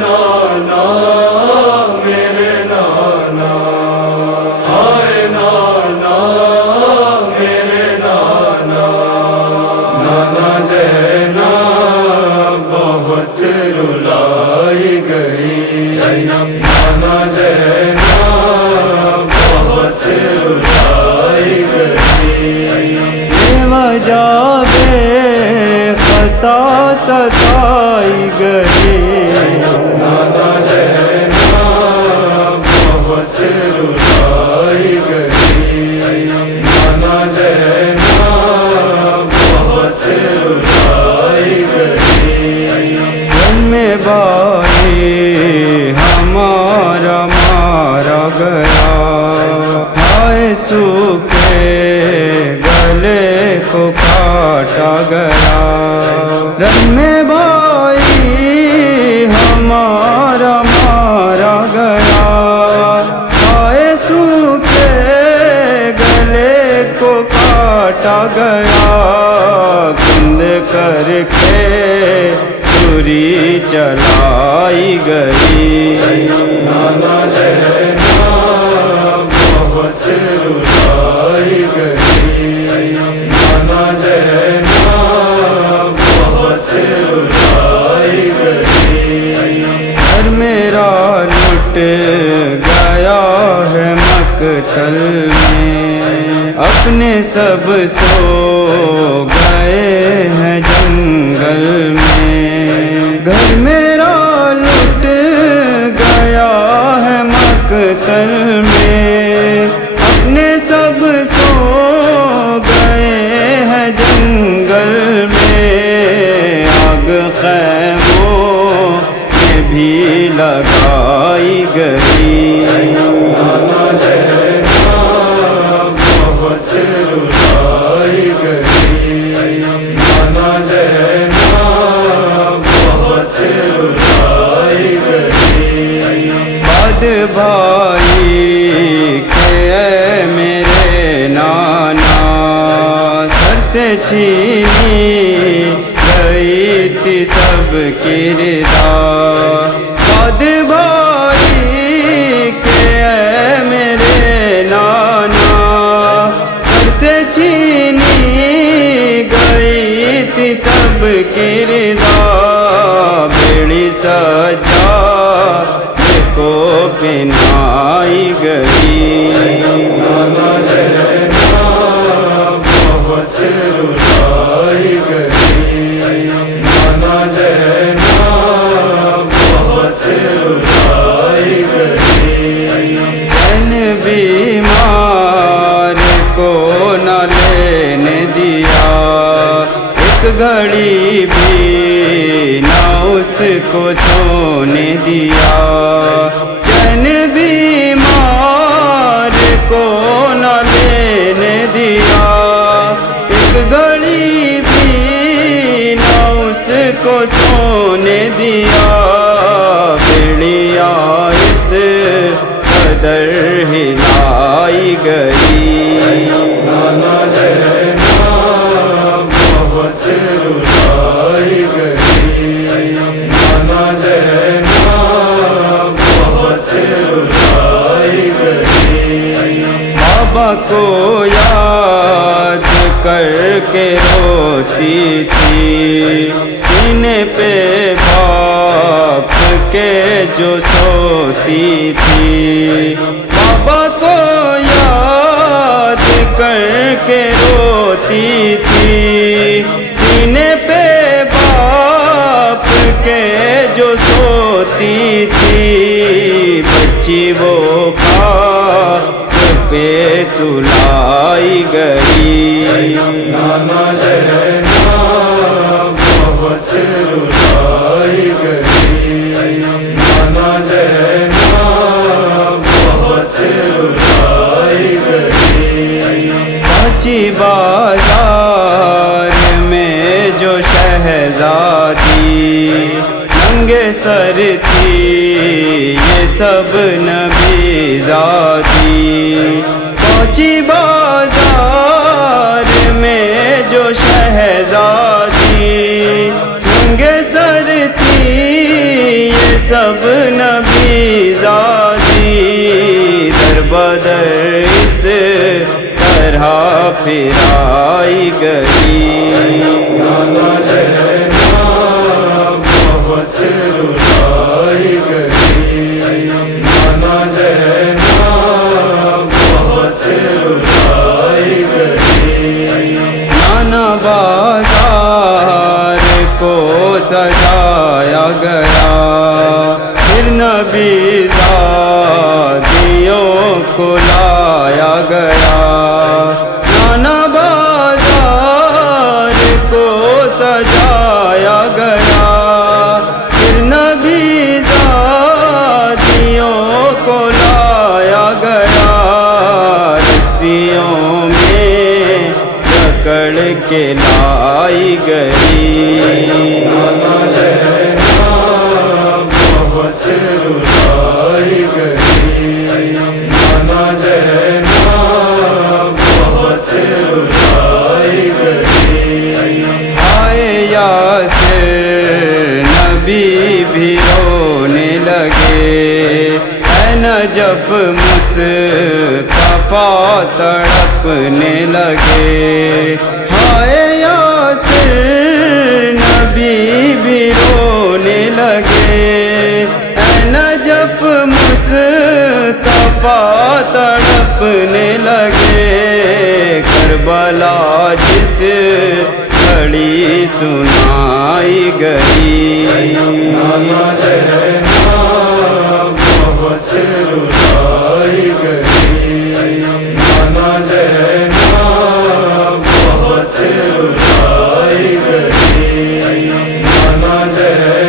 نانا میرے نانا، ہائے نانا میرے نانا، نانا زینب بہت رلائی گئی، نانا زینب بہت رلائی گئی، بے وجہ بے خطا ستائی گئی، نانا زینب بہت رلائی گئی، نانا زینب بہت رلائی گئی، میں بھائی ہمارا مارا گیا، ہائے سوکھے گلے کو کاٹا گیا، رن میں بھائی ہمارا مارا گیا، ہائے سوکھے گلے کو کاٹا گیا، گند کر کے چھری چلائی گئی، نانا زینب بہت رلائی گئی، نانا زینب بہت رلائی گئی، گھر میرا لٹ گیا ہے مقتل میں، اپنے سب سو گئے ہیں جنگل میں، گھر میرا لٹ گیا ہے مقتل میں، اپنے سب سو گئے ہیں جنگل میں، آگ خیموں میں بھی لگائی گئی، نانا زینب بہت رلائی گئی، نانا زینب بہت رلائی گئی، بد بھائی کہ اے میرے نانا سر سے چھینی گئی تھی سب کی رضا، بد بھائی کہ اے میرے نانا سر سے چھینی گئی تھی سب کی رضا، بیڑی سجا کو پہنائی گئی، نانا زینب بہت رلائی گئی، نانا زینب بہت رلائی گئی، چین بیمار کو نہ لینے دیا، ایک گھڑی بھی نہ اس کو سونے دیا، چین بیمار کو نہ لینے دیا، ایک گھڑی بھی نہ اس کو سونے دیا، بیڑیا اس قدر ہلائی گئی، نانا زینب بہت رلائی گئی، نانا زینب بہت رلائی گئی، بابا کو یاد کر کے روتی تھی، سینے پہ باپ کے جو سوتی تھی، بابا کو یاد کر کے روتی تھی، سینے پہ باپ کے جو سوتی تھی، بچی وہ پہ سلائی گئی، نانا زینب بہت رلائی گئی، نانا زینب بہت رلائی گئی، کانچی بازار میں جو شہزادی ننگے سر تھی، یہ سب نبی زادی، کانچی بازار میں جو شہزادی ننگے سر تھی، یہ سب نبی زادی در بدر اس طرح پھرائی گئی نانا زینب بہت رلائی گئی نانا زینب بہت رلائی گئی نانا بازار کو سجایا گیا پھر نبی زادیوں کو لایا گیا نانا بازار کو سجایا گیا پھر نبی زادیوں کو لایا گیا رسیوں میں جکڑ کے لائی گئی نانا زینب بہت رلائی گئی نانا زینب بہت رلائی گئی آئے یاسر نبی بھی رونے لگے اے نجف مصطفیٰ تڑپنے لگے ہائے یاسر نبی بھی رونے لگے اے نجف مصطفیٰ تڑپنے لگے کربلا جس گھڑی سنائی گئی نانا زینب بہت رلائی گئی نانا زینب بہت رلائی گئی نانا زینب